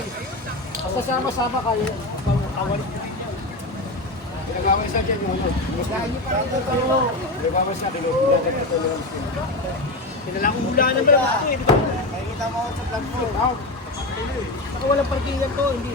Ay, kasama-sama kayo. Kawal. Pinagawa sa dyan yung ano. Muskahan niyo pa rin ito. Pinagawa sa akin. Pinala kong mula naman ako eh. Nakikita mo ako sa vlog mo. Saka walang parkingan to. Hindi.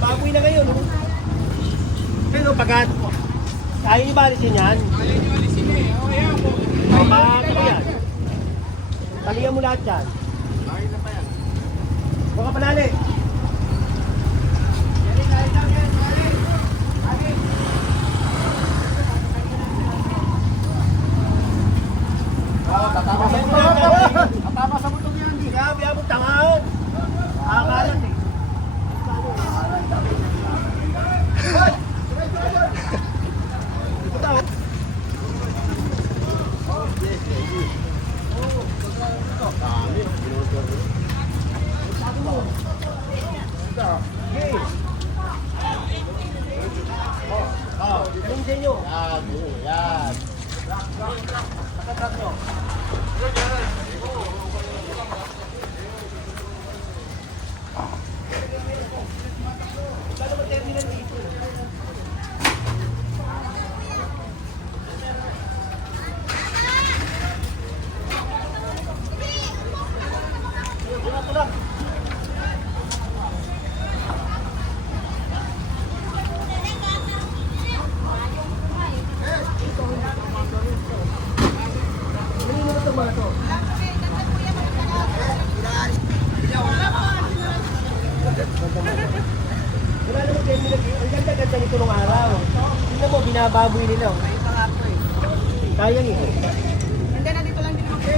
Baboy na ngayon. Pero pagkat ayaw niyo ba alisin yan? Ayaw niyo alisin eh. Bakit ba yan? Talihan mo lahat yan. Ayaw na pa yan. Huwag ka panali. Tatama sa butong yan. Grabe, abot tangan. Nakakalat eh. Binababoy nila. Kaya niyo. Hindi na dito lang din ako.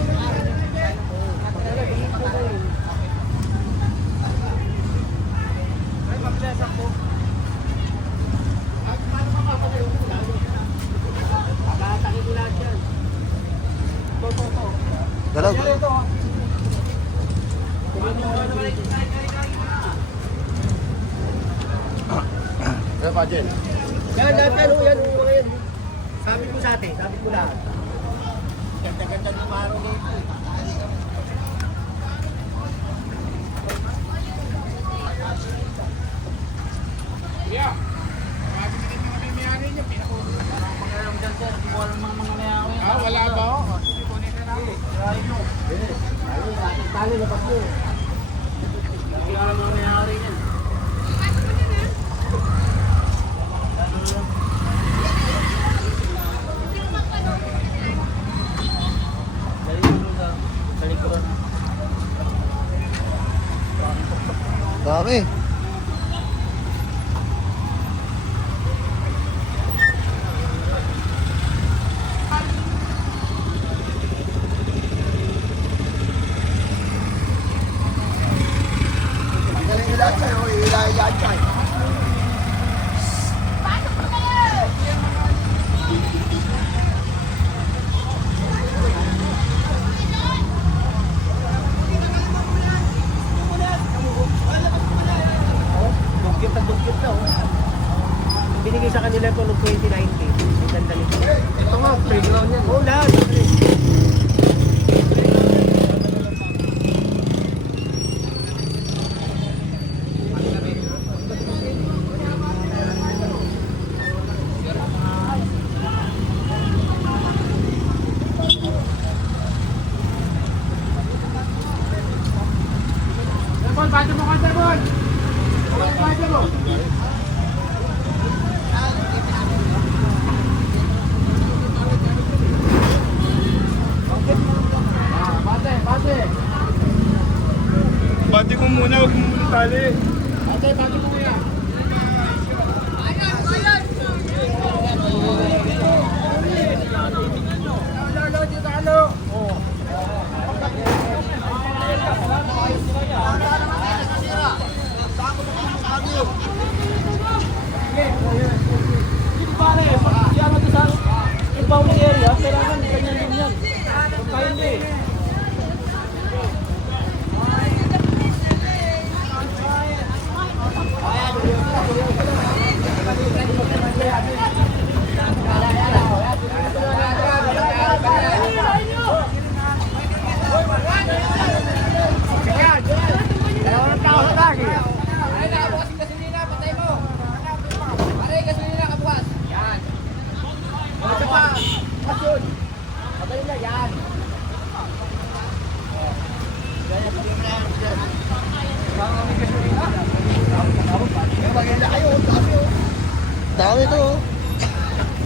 Ay, mablesa po. Pagkatangin ko lahat yan. Ito. Dalag. Ano pa dyan? Yan, lahat yan, yan, mga yan. Sabi ko sa atin, sabi ko lahat. Ganda-ganda ng araw dito. Yeah. Marami din yung may-mayari niya, pinakulo. Parang pag-alam dyan, sir. Hindi ko alam mga may-mayari. Wala ba ako? Hindi ko nila na ako. Try mo. Tali na pa po. Hindi ko alam mga may-mayari niya. Dami. Galing nila sa'yo, ilayan ka. Dugyot na oh. Binigay sa kanila ito noong 2019. May ganda nito. Ito nga, playground yan. Oo, lahat. Bate mo kanta, Bon! Bate mo! Okay. muna, huwag mo muna tali. Ate, bakit mo yan? Dami to.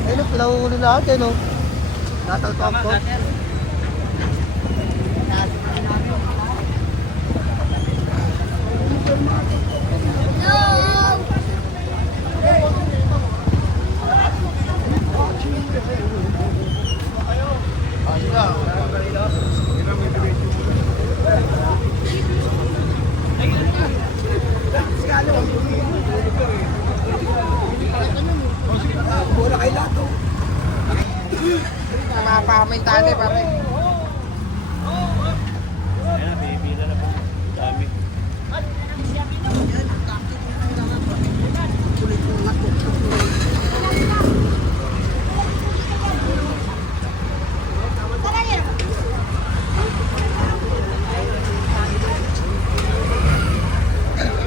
Ayun, pinahuli lahat yan, no? Natalpang ko. Mapakamay tali pare.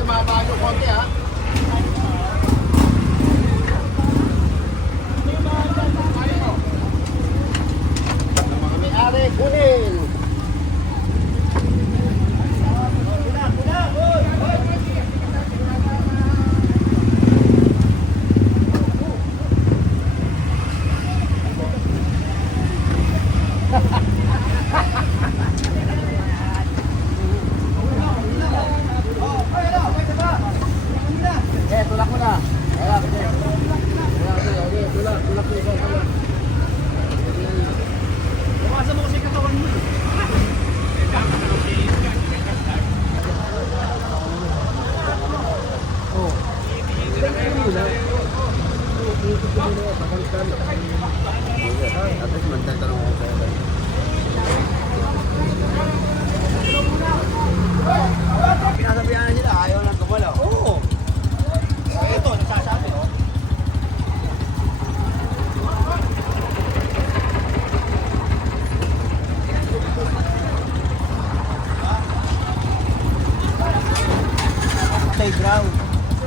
Mabago konti ha. Mga may-ari, kunin. Tulak mo na. Tulak mo isa. Bukasan mo kasi katawan mo. Pinasabihan nila, ayaw lang gumalaw. Oo. Ito, nagsasabi, oh. Playground.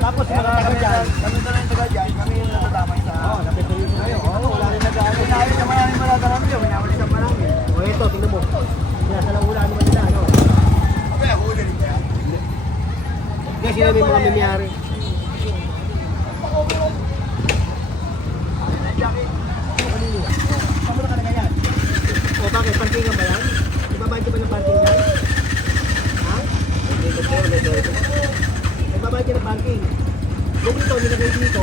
Tapos mga taga dyan. Kami na lang taga dyan. Kami yung natatamay sa... Oo, napituloy mo kayo. Oo, wala rin nag-aaral. Dahil na maraming malagaram yun. Minawali sa marami. O ito, tingnan mo. Sinasalaula naman nila, ano? Okay, huli rin kaya. Hindi, sila may mga minyari. Kamura ka na ganyan. O bakit? Parkingan ba yan? Ibabayad ka ba ng parking yan? Ha? Hindi ko po, nagbabayad ka ng parking. Kung ito, nilagay dito,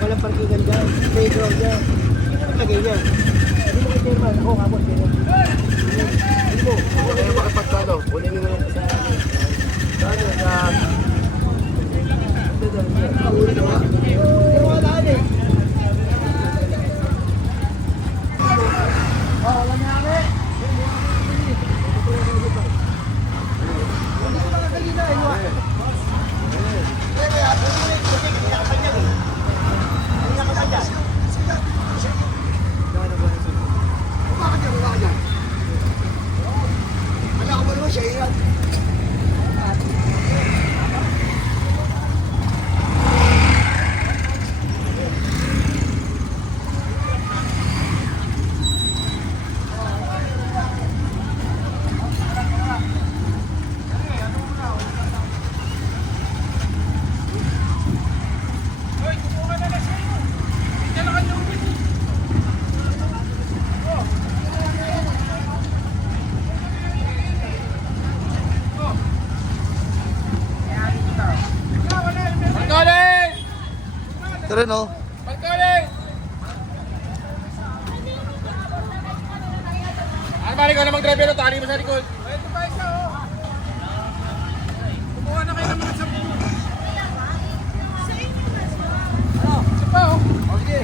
walang parkingan dyan. Playground dyan. Sino naglagay niya? Hindi mo kay chairman. Ako, kapos. Hindi mo. Ako kayo makapagkano. Kunin mo lang sa... Ano, sa... Pero wala eh. Oh, wala niya kami. Hindi ko nakakalina eh. Ito rin, oh. Pagkuling! Ano ba, ikaw na mag-driver o tali mo sa likod? Ito pa isa, oh. Kumuha na kayo ng mga 10. Ano? Isa pa, oh. O, sige.